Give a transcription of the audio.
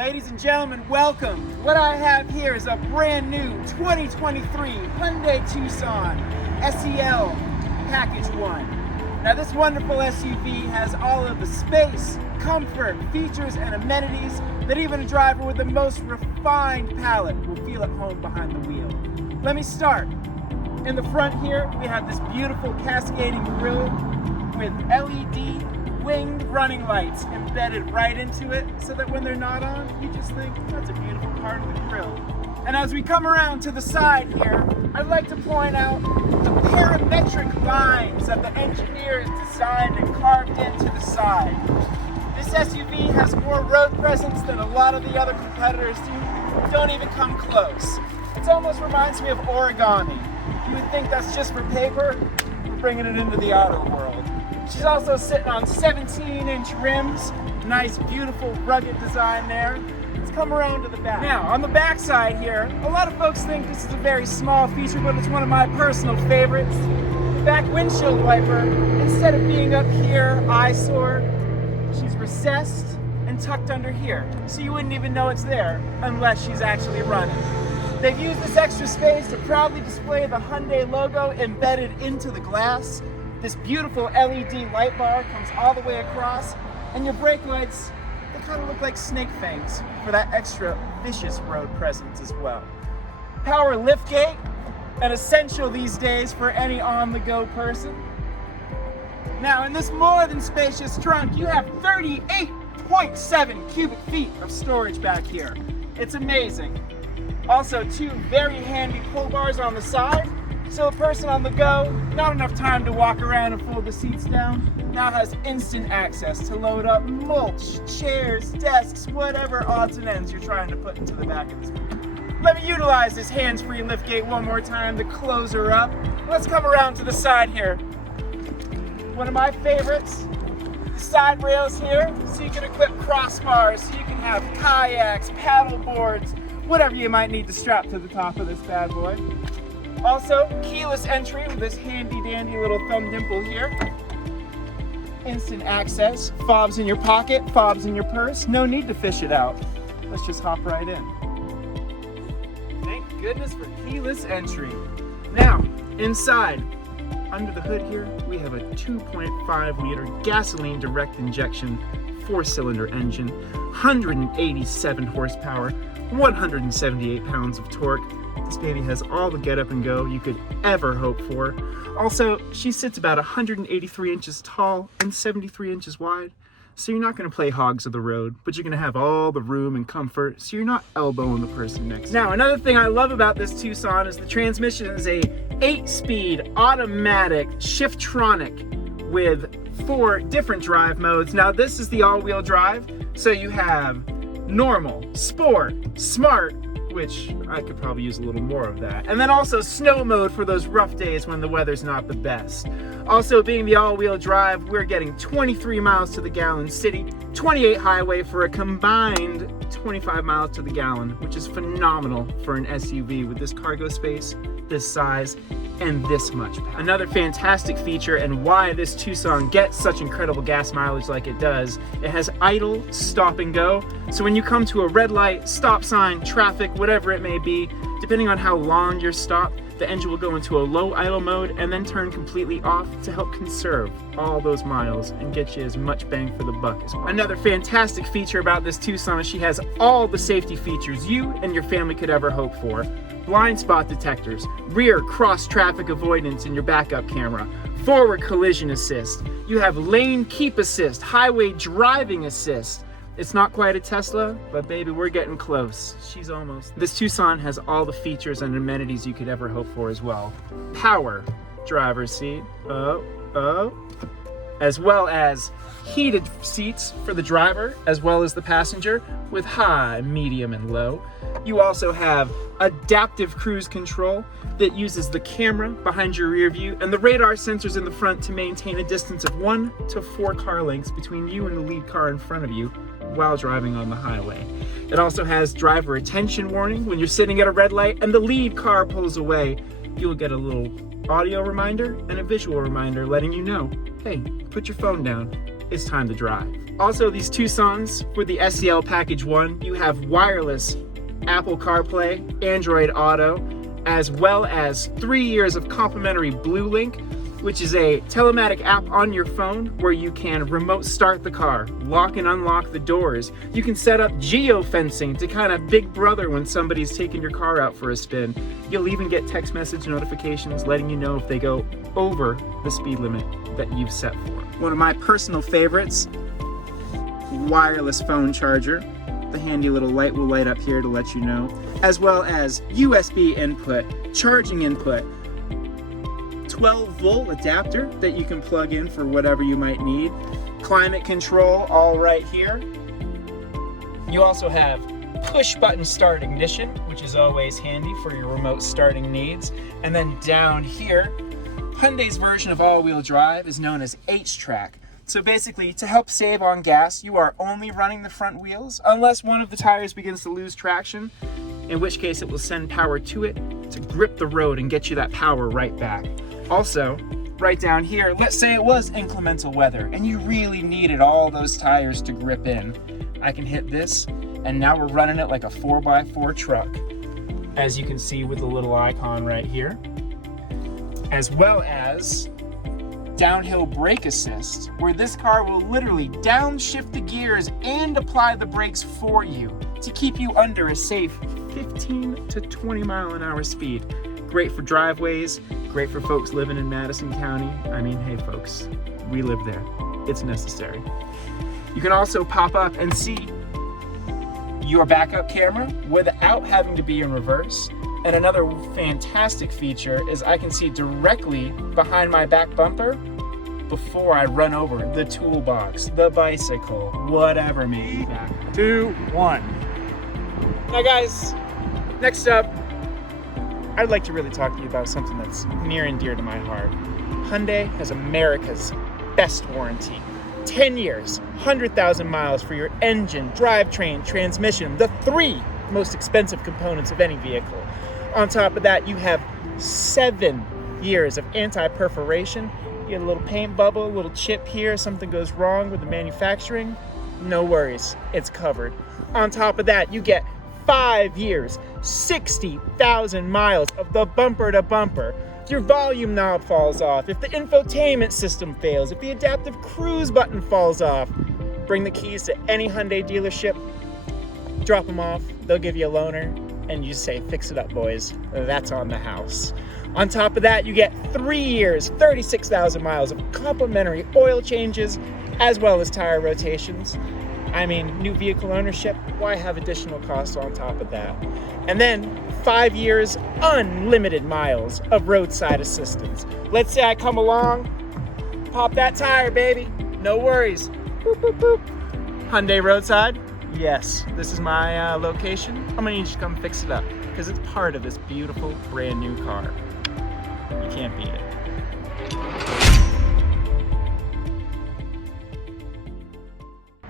Ladies and gentlemen, welcome. What I have here is a brand new 2023 Hyundai Tucson SEL Package 1. Now this wonderful SUV has all of the space, comfort, features, and amenities that even a driver with the most refined palate will feel at home behind the wheel. Let me start. In the front here, we have this beautiful cascading grille with LED winged running lights embedded right into it so that when they're not on, you just think that's a beautiful part of the grille. And as we come around to the side here, I'd like to point out the parametric lines that the engineers designed and carved into the side. This SUV has more road presence than a lot of the other competitors do. Don't even come close. It almost reminds me of origami. You would think that's just for paper. We're bringing it into the auto world. She's also sitting on 17-inch rims. Nice, beautiful, rugged design there. Let's come around to the back. Now, on the back side here, a lot of folks think this is a very small feature, but it's one of my personal favorites. The back windshield wiper, instead of being up here, eyesore, she's recessed and tucked under here. So you wouldn't even know it's there unless she's actually running. They've used this extra space to proudly display the Hyundai logo embedded into the glass. This beautiful LED light bar comes all the way across, and your brake lights, they kind of look like snake fangs for that extra vicious road presence as well. Power liftgate, an essential these days for any on-the-go person. Now, in this more than spacious trunk, you have 38.7 cubic feet of storage back here. It's amazing. Also, two very handy pull bars on the side. So a person on the go, not enough time to walk around and fold the seats down, now has instant access to load up mulch, chairs, desks, whatever odds and ends you're trying to put into the back of this vehicle. Let me utilize this hands-free liftgate one more time to close her up. Let's come around to the side here. One of my favorites, the side rails here, so you can equip crossbars, so you can have kayaks, paddle boards, whatever you might need to strap to the top of this bad boy. Also, keyless entry with this handy dandy little thumb dimple here. Instant access, fobs in your pocket, fobs in your purse. No need to fish it out. Let's just hop right in. Thank goodness for keyless entry. Now, inside, under the hood here, we have a 2.5 liter gasoline direct injection 4-cylinder engine, 187 horsepower, 178 pounds of torque. This baby has all the get up and go you could ever hope for. Also, she sits about 183 inches tall and 73 inches wide. So you're not going to play hogs of the road, but you're going to have all the room and comfort so you're not elbowing the person next to you. Now, another thing I love about this Tucson is the transmission is a 8-speed automatic Shiftronic with 4 different drive modes. Now, this is the all-wheel drive, so you have normal, sport, smart, which I could probably use a little more of that. And then also snow mode for those rough days when the weather's not the best. Also, being the all-wheel drive, we're getting 23 miles to the gallon city, 28 highway for a combined 25 miles to the gallon, which is phenomenal for an SUV with this cargo space, this size, and this much power. Another fantastic feature and why this Tucson gets such incredible gas mileage like it does, it has idle, stop and go. So when you come to a red light, stop sign, traffic, whatever it may be, depending on how long you're stopped, the engine will go into a low idle mode and then turn completely off to help conserve all those miles and get you as much bang for the buck as possible. Another fantastic feature about this Tucson is she has all the safety features you and your family could ever hope for. Blind spot detectors, rear cross traffic avoidance in your backup camera, forward collision assist, you have lane keep assist, highway driving assist. It's not quite a Tesla, but baby, we're getting close. She's almost. This Tucson has all the features and amenities you could ever hope for as well. Power driver's seat, as well as heated seats for the driver, as well as the passenger, with high, medium, and low. You also have adaptive cruise control that uses the camera behind your rear view and the radar sensors in the front to maintain a distance of 1 to 4 car lengths between you and the lead car in front of you while driving on the highway. It also has driver attention warning when you're sitting at a red light and the lead car pulls away. You'll get a little audio reminder and a visual reminder letting you know, hey, put your phone down. it's time to drive. Also, these Tucsons for the SEL Package 1, you have wireless Apple CarPlay, Android Auto, as well as 3 years of complimentary BlueLink, which is a telematic app on your phone where you can remote start the car, lock and unlock the doors. You can set up geofencing to kind of big brother when somebody's taking your car out for a spin. You'll even get text message notifications letting you know if they go over the speed limit that you've set for. One of my personal favorites, wireless phone charger. The handy little light will light up here to let you know, as well as USB input, charging input, 12-volt adapter that you can plug in for whatever you might need, climate control all right here. You also have push button start ignition, which is always handy for your remote starting needs. And then down here, Hyundai's version of all-wheel drive is known as H-Track. So basically, to help save on gas, you are only running the front wheels unless one of the tires begins to lose traction, in which case it will send power to it to grip the road and get you that power right back. Also, right down here, let's say it was inclemental weather and you really needed all those tires to grip in. I can hit this, and now we're running it like a 4x4 truck, as you can see with the little icon right here, as well as downhill brake assist, where this car will literally downshift the gears and apply the brakes for you to keep you under a safe 15 to 20 mile an hour speed. Great for driveways, great for folks living in Madison County. I mean, hey folks, we live there. It's necessary. You can also pop up and see your backup camera without having to be in reverse. And another fantastic feature is I can see directly behind my back bumper before I run over the toolbox, the bicycle, whatever may be back. 2, 1. Now guys, next up, I'd like to really talk to you about something that's near and dear to my heart. Hyundai has America's best warranty. 10 years, 100,000 miles for your engine, drivetrain, transmission, the 3 most expensive components of any vehicle. On top of that, you have 7 years of anti-perforation. You get a little paint bubble, a little chip here, something goes wrong with the manufacturing, no worries, it's covered. On top of that, you get 5 years, 60,000 miles of the bumper to bumper. If your volume knob falls off, if the infotainment system fails, if the adaptive cruise button falls off, bring the keys to any Hyundai dealership, drop them off, they'll give you a loaner, and you say, fix it up, boys. That's on the house. On top of that, you get 3 years, 36,000 miles of complimentary oil changes, as well as tire rotations. I mean, new vehicle ownership, why have additional costs on top of that? And then 5 years, unlimited miles of roadside assistance. Let's say I come along, pop that tire, baby. No worries. Boop, boop, boop. Hyundai roadside. Yes, this is my location. I'm gonna need you to come fix it up because it's part of this beautiful brand new car. You can't beat it.